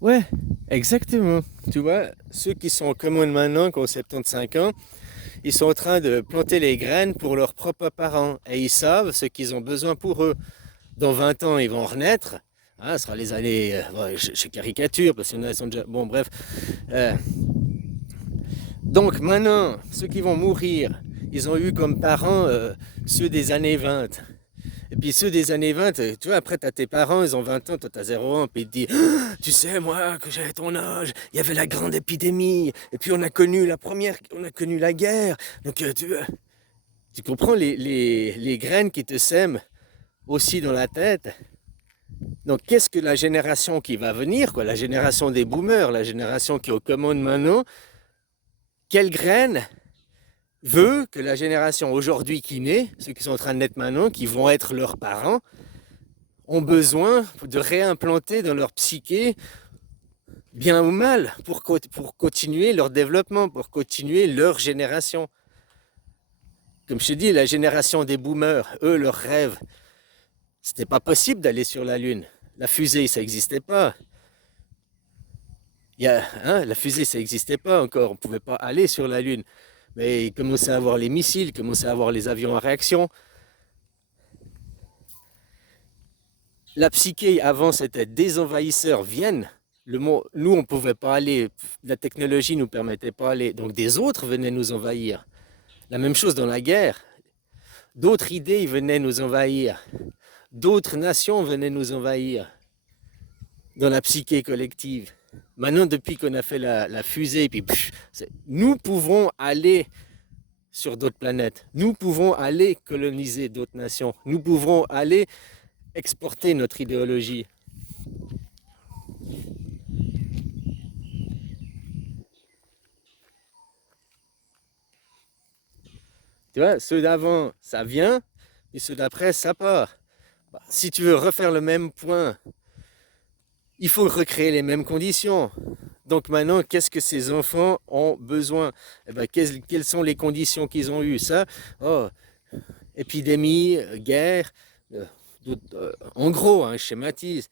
Ouais, exactement. Tu vois, ceux qui sont comme moi maintenant, qui ont 75 ans, ils sont en train de planter les graines pour leurs propres parents. Et ils savent ce qu'ils ont besoin pour eux. Dans 20 ans, ils vont renaître. Ah, ce sera les années, ouais, je caricature, parce qu'il y en a qui sont déjà... Bon, bref. Euh, donc maintenant, ceux qui vont mourir, ils ont eu comme parents ceux des années 20. Et puis ceux des années 20, tu vois, après, t'as tes parents, ils ont 20 ans, toi, t'as 0 ans, puis ils te disent, ah, tu sais, moi, que j'avais ton âge, il y avait la grande épidémie, et puis on a connu la première, on a connu la guerre. Donc, tu comprends les graines qui te sèment aussi dans la tête. Donc, qu'est-ce que la génération qui va venir, quoi, la génération des boomers, la génération qui est aux commandes maintenant, quelle graine veut que la génération aujourd'hui qui naît, ceux qui sont en train de naître maintenant, qui vont être leurs parents, ont besoin de réimplanter dans leur psyché, bien ou mal, pour continuer leur développement, pour continuer leur génération. Comme je te dis, la génération des boomers, eux, leur rêve, c'était pas possible d'aller sur la Lune. La fusée, ça n'existait pas. La fusée, ça n'existait pas encore. On ne pouvait pas aller sur la Lune. Mais ils commençaient à avoir les missiles, ils commençaient à avoir les avions à réaction. La psyché, avant, c'était des envahisseurs viennent. Nous, on ne pouvait pas aller. La technologie ne nous permettait pas d'aller. Donc des autres venaient nous envahir. La même chose dans la guerre. D'autres idées venaient nous envahir. D'autres nations venaient nous envahir dans la psyché collective. Maintenant, depuis qu'on a fait la fusée, puis nous pouvons aller sur d'autres planètes. Nous pouvons aller coloniser d'autres nations. Nous pouvons aller exporter notre idéologie. Tu vois, ceux d'avant, ça vient, et ceux d'après, ça part. Bah, si tu veux refaire le même point, il faut recréer les mêmes conditions. Donc maintenant, qu'est-ce que ces enfants ont besoin? Eh ben, quelles sont les conditions qu'ils ont eues? Ça, oh, épidémie, guerre, euh, en gros, hein, je schématise.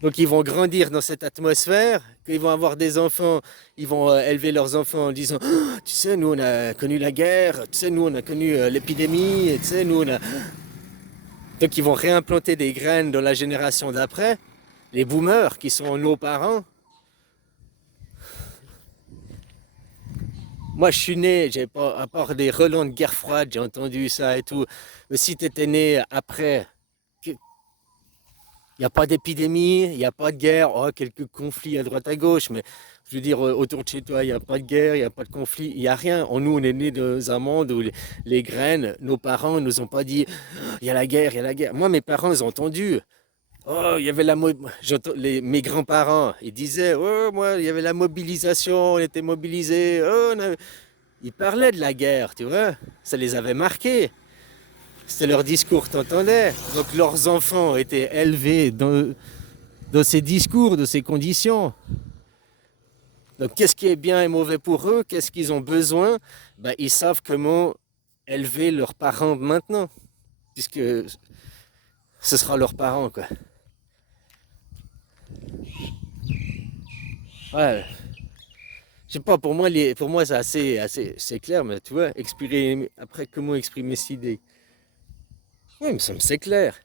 Donc ils vont grandir dans cette atmosphère, qu'ils vont avoir des enfants, ils vont élever leurs enfants en disant, oh, tu sais, nous on a connu la guerre, tu sais, nous on a connu l'épidémie, tu sais, nous on a... Donc ils vont réimplanter des graines dans la génération d'après, les boomers qui sont nos parents. Moi je suis né, j'ai pas, à part des relents de guerre froide, j'ai entendu ça et tout. Mais si tu étais né après, il n'y a pas d'épidémie, il n'y a pas de guerre, oh, quelques conflits à droite à gauche, mais je veux dire, autour de chez toi, il n'y a pas de guerre, il n'y a pas de conflit, il n'y a rien. Nous, on est nés dans un monde où les graines, nos parents ne nous ont pas dit, il y a la guerre, il y a la guerre. Moi, mes parents, ils ont entendu. Oh, il y avait mes grands-parents, ils disaient, oh, moi, il y avait la mobilisation, on était mobilisés. Oh, ils parlaient de la guerre, tu vois. Ça les avait marqués. C'était leur discours, t'entendais. Donc leurs enfants étaient élevés dans ces discours, dans ces conditions. Donc qu'est-ce qui est bien et mauvais pour eux? Qu'est-ce qu'ils ont besoin? Ben, ils savent comment élever leurs parents maintenant, puisque ce sera leurs parents, quoi. Ouais. Je sais pas, pour moi c'est c'est clair, mais tu vois, après comment exprimer cette idée? Oui, mais ça me c'est clair.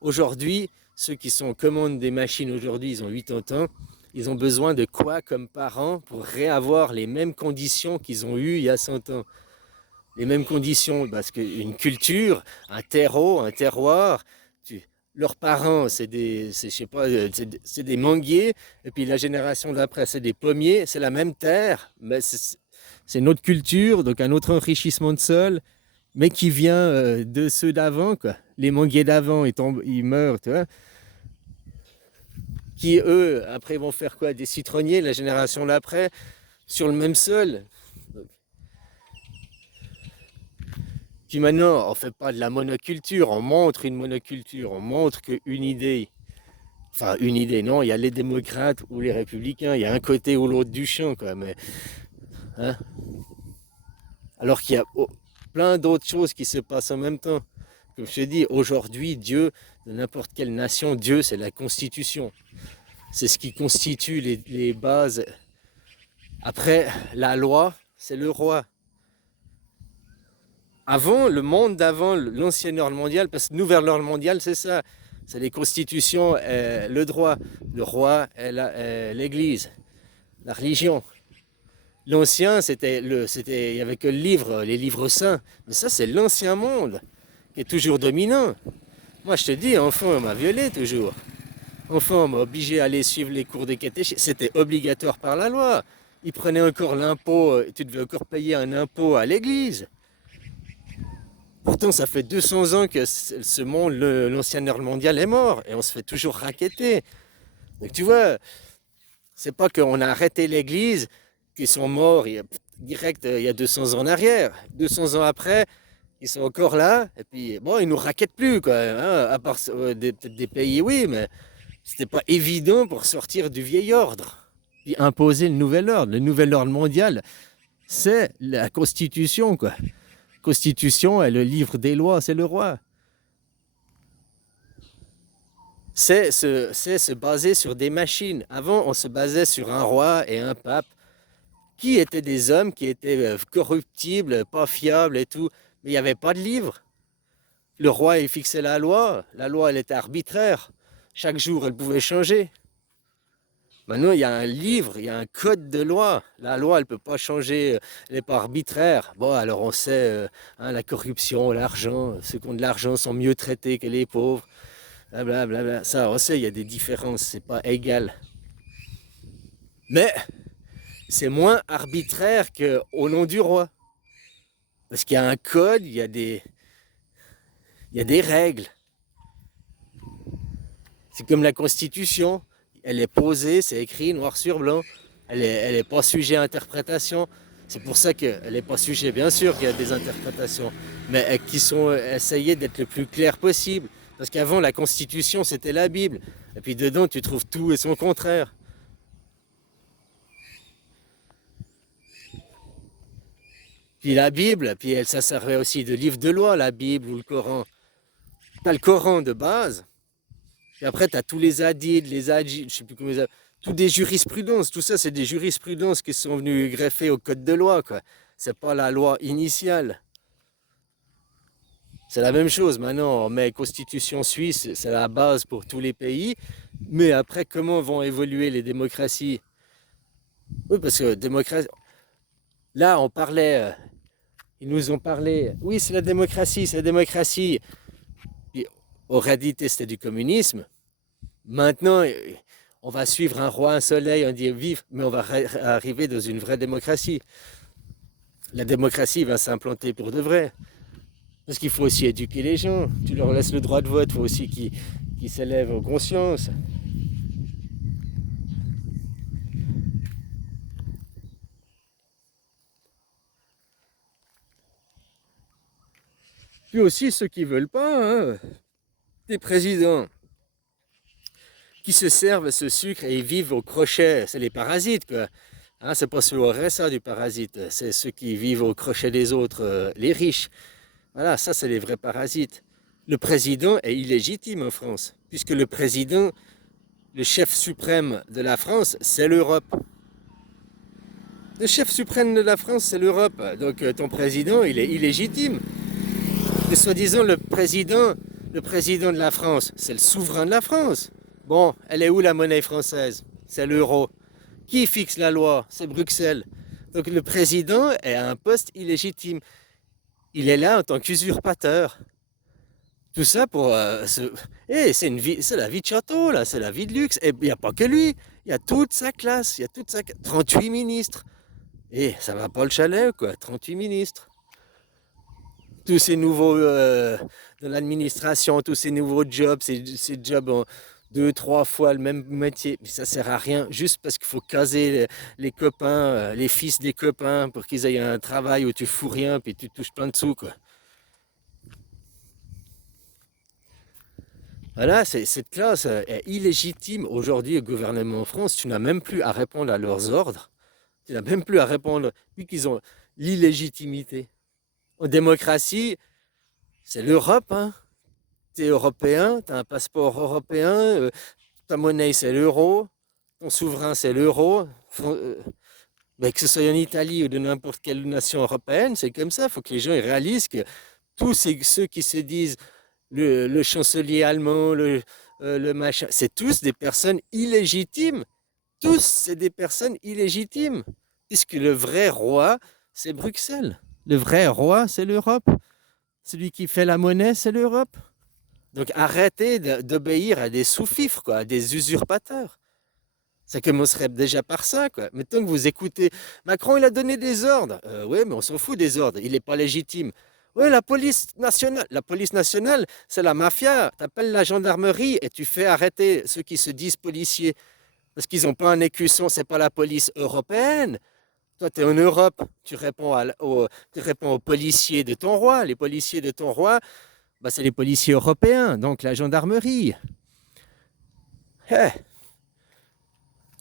Aujourd'hui, ceux qui sont aux commandes des machines aujourd'hui, ils ont 80 ans, ils ont besoin de quoi comme parents pour réavoir les mêmes conditions qu'ils ont eues il y a 100 ans? Les mêmes conditions, parce qu'une culture, un terreau, un terroir, leurs parents, je sais pas, c'est des manguiers, et puis la génération d'après, c'est des pommiers, c'est la même terre, mais c'est notre culture, donc un autre enrichissement de sol, mais qui vient de ceux d'avant, quoi. Les manguiers d'avant, ils tombent, ils meurent, tu vois. Qui, eux, après vont faire quoi? Des citronniers, la génération d'après, sur le même sol. Puis maintenant, on ne fait pas de la monoculture, on montre une monoculture, on montre qu'une idée, enfin une idée, non, il y a les démocrates ou les républicains, il y a un côté ou l'autre du champ, quoi, mais, hein, alors qu'il y a plein d'autres choses qui se passent en même temps. Comme je te dis, aujourd'hui, Dieu, de n'importe quelle nation, Dieu, c'est la constitution. C'est ce qui constitue les bases. Après, la loi, c'est le roi. Avant, le monde d'avant, l'ancien ordre mondial, parce que nouvel ordre mondial, c'est ça. C'est les constitutions, le droit. Le roi et l'église, la religion. L'ancien, il n'y avait que le livre, les livres saints. Mais ça, c'est l'ancien monde qui est toujours dominant. Moi, je te dis, enfant, on m'a violé toujours. Enfant, on m'a obligé à aller suivre les cours de catéchisme. C'était obligatoire par la loi. Ils prenaient encore l'impôt, tu devais encore payer un impôt à l'église. Pourtant, ça fait 200 ans que ce monde, l'ancien ordre mondial est mort. Et on se fait toujours racketter. Donc tu vois, c'est pas qu'on a arrêté l'église, qu'ils sont morts direct il y a 200 ans en arrière. 200 ans après, ils sont encore là. Et puis, bon, ils nous raquettent plus, quoi. Hein, à part peut-être des pays, oui, mais c'était pas évident pour sortir du vieil ordre. Puis imposer le nouvel ordre. Le nouvel ordre mondial, c'est la Constitution, quoi. Constitution est le livre des lois, c'est le roi. C'est se baser sur des machines. Avant, on se basait sur un roi et un pape qui étaient des hommes qui étaient corruptibles, pas fiables et tout. Mais il n'y avait pas de livre. Le roi, il fixait la loi. La loi, elle était arbitraire. Chaque jour, elle pouvait changer. Maintenant, il y a un livre, il y a un code de loi. La loi, elle ne peut pas changer, elle n'est pas arbitraire. Bon, alors on sait, hein, la corruption, l'argent, ceux qui ont de l'argent sont mieux traités que les pauvres. Blablabla. Ça, on sait, il y a des différences, c'est pas égal. Mais c'est moins arbitraire qu'au nom du roi. Parce qu'il y a un code, il y a des règles. C'est comme la Constitution. Elle est posée, c'est écrit noir sur blanc. Elle est pas sujet à interprétation. C'est pour ça qu'elle n'est pas sujet, bien sûr qu'il y a des interprétations, mais qui sont essayées d'être le plus claires possible. Parce qu'avant, la Constitution, c'était la Bible. Et puis dedans, tu trouves tout et son contraire. Puis la Bible, puis ça servait aussi de livre de loi, la Bible ou le Coran. Tu as le Coran de base, et après tu as tous les hadiths, les hadiths, je sais plus comment ils appellent, tout des jurisprudences, tout ça c'est des jurisprudences qui sont venues greffer au code de loi, quoi. C'est pas la loi initiale. C'est la même chose, maintenant on met Constitution suisse, c'est la base pour tous les pays, mais après comment vont évoluer les démocraties? Oui, parce que démocratie, là on parlait, ils nous ont parlé, oui c'est la démocratie, c'est la démocratie. Puis, en réalité, c'était du communisme. Maintenant, on va suivre un roi, un soleil, on dit vive, mais on va arriver dans une vraie démocratie. La démocratie va s'implanter pour de vrai. Parce qu'il faut aussi éduquer les gens. Tu leur laisses le droit de vote, il faut aussi qu'ils s'élèvent en conscience. Puis aussi ceux qui ne veulent pas, hein, des présidents qui se servent ce sucre et ils vivent au crochet. C'est les parasites, quoi. Hein, c'est pas ceux au RSA du parasite, c'est ceux qui vivent au crochet des autres, les riches. Voilà, ça c'est les vrais parasites. Le président est illégitime en France, puisque le président, le chef suprême de la France, c'est l'Europe. Le chef suprême de la France, c'est l'Europe. Donc ton président, il est illégitime. Et soi-disant, le président de la France, c'est le souverain de la France. Bon, elle est où la monnaie française? C'est l'euro. Qui fixe la loi? C'est Bruxelles. Donc le président est à un poste illégitime. Il est là en tant qu'usurpateur. Tout ça pour c'est la vie de château, là, c'est la vie de luxe. Et il n'y a pas que lui, il y a toute sa classe, il y a 38 ministres. Et ça va pas le chalet, quoi, 38 ministres. Tous ces nouveaux dans l'administration, tous ces nouveaux jobs, ces jobs en 2, 3 fois le même métier, mais ça sert à rien, juste parce qu'il faut caser les copains, les fils des copains pour qu'ils aient un travail où tu fous rien puis tu touches plein de sous, quoi. Voilà, cette classe est illégitime aujourd'hui au gouvernement en France. Tu n'as même plus à répondre à leurs ordres. Tu n'as même plus à répondre, vu qu'ils ont l'illégitimité. En démocratie, c'est l'Europe, hein. Tu es européen, tu as un passeport européen, ta monnaie c'est l'euro. ton souverain c'est l'euro. Mais que ce soit en Italie ou de n'importe quelle nation européenne, c'est comme ça. Il faut que les gens ils réalisent que tous ceux qui se disent le chancelier allemand, le machin, c'est tous des personnes illégitimes. Tous, c'est des personnes illégitimes. Puisque le vrai roi, c'est Bruxelles. Le vrai roi, c'est l'Europe. Celui qui fait la monnaie, c'est l'Europe. Donc arrêtez d'obéir à des sous-fifres, quoi, à des usurpateurs. Ça commencerait déjà par ça, quoi. Mettons que vous écoutez. Macron, il a donné des ordres. Oui, mais on s'en fout des ordres. Il n'est pas légitime. Oui, la police nationale. La police nationale, c'est la mafia. Tu appelles la gendarmerie et tu fais arrêter ceux qui se disent policiers. Parce qu'ils n'ont pas un écusson, c'est pas la police européenne. Toi, tu es en Europe, tu réponds aux policiers de ton roi. Les policiers de ton roi, bah, c'est les policiers européens, donc la gendarmerie. Eh,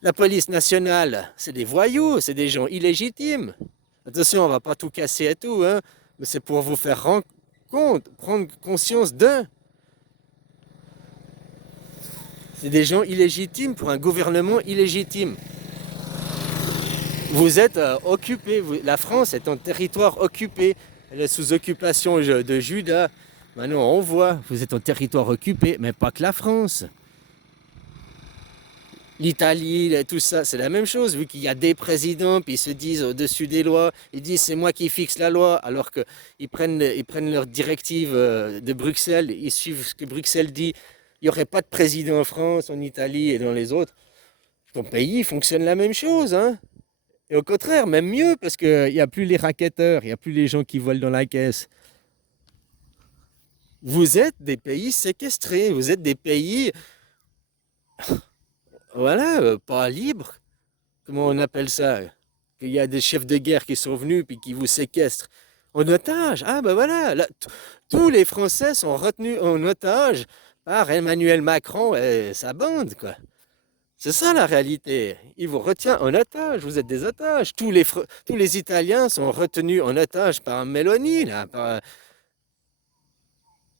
la police nationale, c'est des voyous, c'est des gens illégitimes. Attention, on va pas tout casser et tout, hein, mais c'est pour vous faire rendre compte, prendre conscience d'eux. C'est des gens illégitimes pour un gouvernement illégitime. Vous êtes occupé, la France est un territoire occupé, elle est sous occupation de Juda. Maintenant on voit, vous êtes un territoire occupé, mais pas que la France. L'Italie, tout ça, c'est la même chose, vu qu'il y a des présidents, puis ils se disent au-dessus des lois, ils disent c'est moi qui fixe la loi, alors qu'ils prennent leurs directives de Bruxelles, ils suivent ce que Bruxelles dit. Il n'y aurait pas de président en France, en Italie et dans les autres. Ton pays fonctionne la même chose, hein. Et au contraire, même mieux, parce qu'il n'y a plus les racketteurs, il n'y a plus les gens qui volent dans la caisse. Vous êtes des pays séquestrés, vous êtes des pays, voilà, pas libres. Comment on appelle ça? Qu'il y a des chefs de guerre qui sont venus puis qui vous séquestrent en otage. Ah ben voilà, là, tous les Français sont retenus en otage par Emmanuel Macron et sa bande, quoi. C'est ça la réalité. Il vous retient en otage, vous êtes des otages. Tous les Italiens sont retenus en otage par Meloni, là,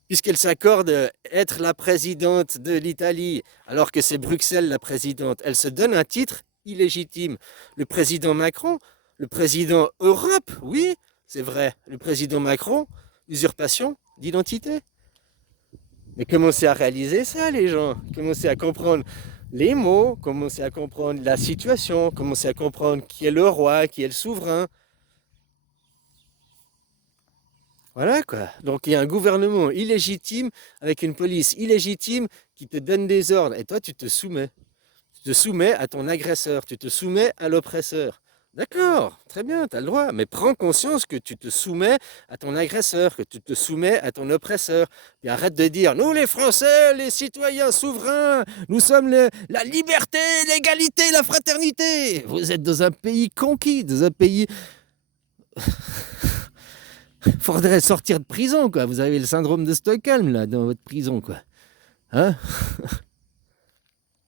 puisqu'elle s'accorde à être la présidente de l'Italie, alors que c'est Bruxelles la présidente. Elle se donne un titre illégitime. Le président Macron, le président Europe, oui, c'est vrai. Le président Macron, usurpation d'identité. Mais commencez à réaliser ça, les gens. Commencez à comprendre les mots, commencez à comprendre la situation, commencez à comprendre qui est le roi, qui est le souverain. Voilà quoi. Donc il y a un gouvernement illégitime avec une police illégitime qui te donne des ordres. Et toi, tu te soumets. Tu te soumets à ton agresseur, tu te soumets à l'oppresseur. D'accord, très bien, tu as le droit, mais prends conscience que tu te soumets à ton agresseur, que tu te soumets à ton oppresseur. Et arrête de dire, nous les Français, les citoyens souverains, nous sommes la liberté, l'égalité, la fraternité. Vous êtes dans un pays conquis, dans un pays... Faudrait sortir de prison, quoi. Vous avez le syndrome de Stockholm, là, dans votre prison, quoi. Hein?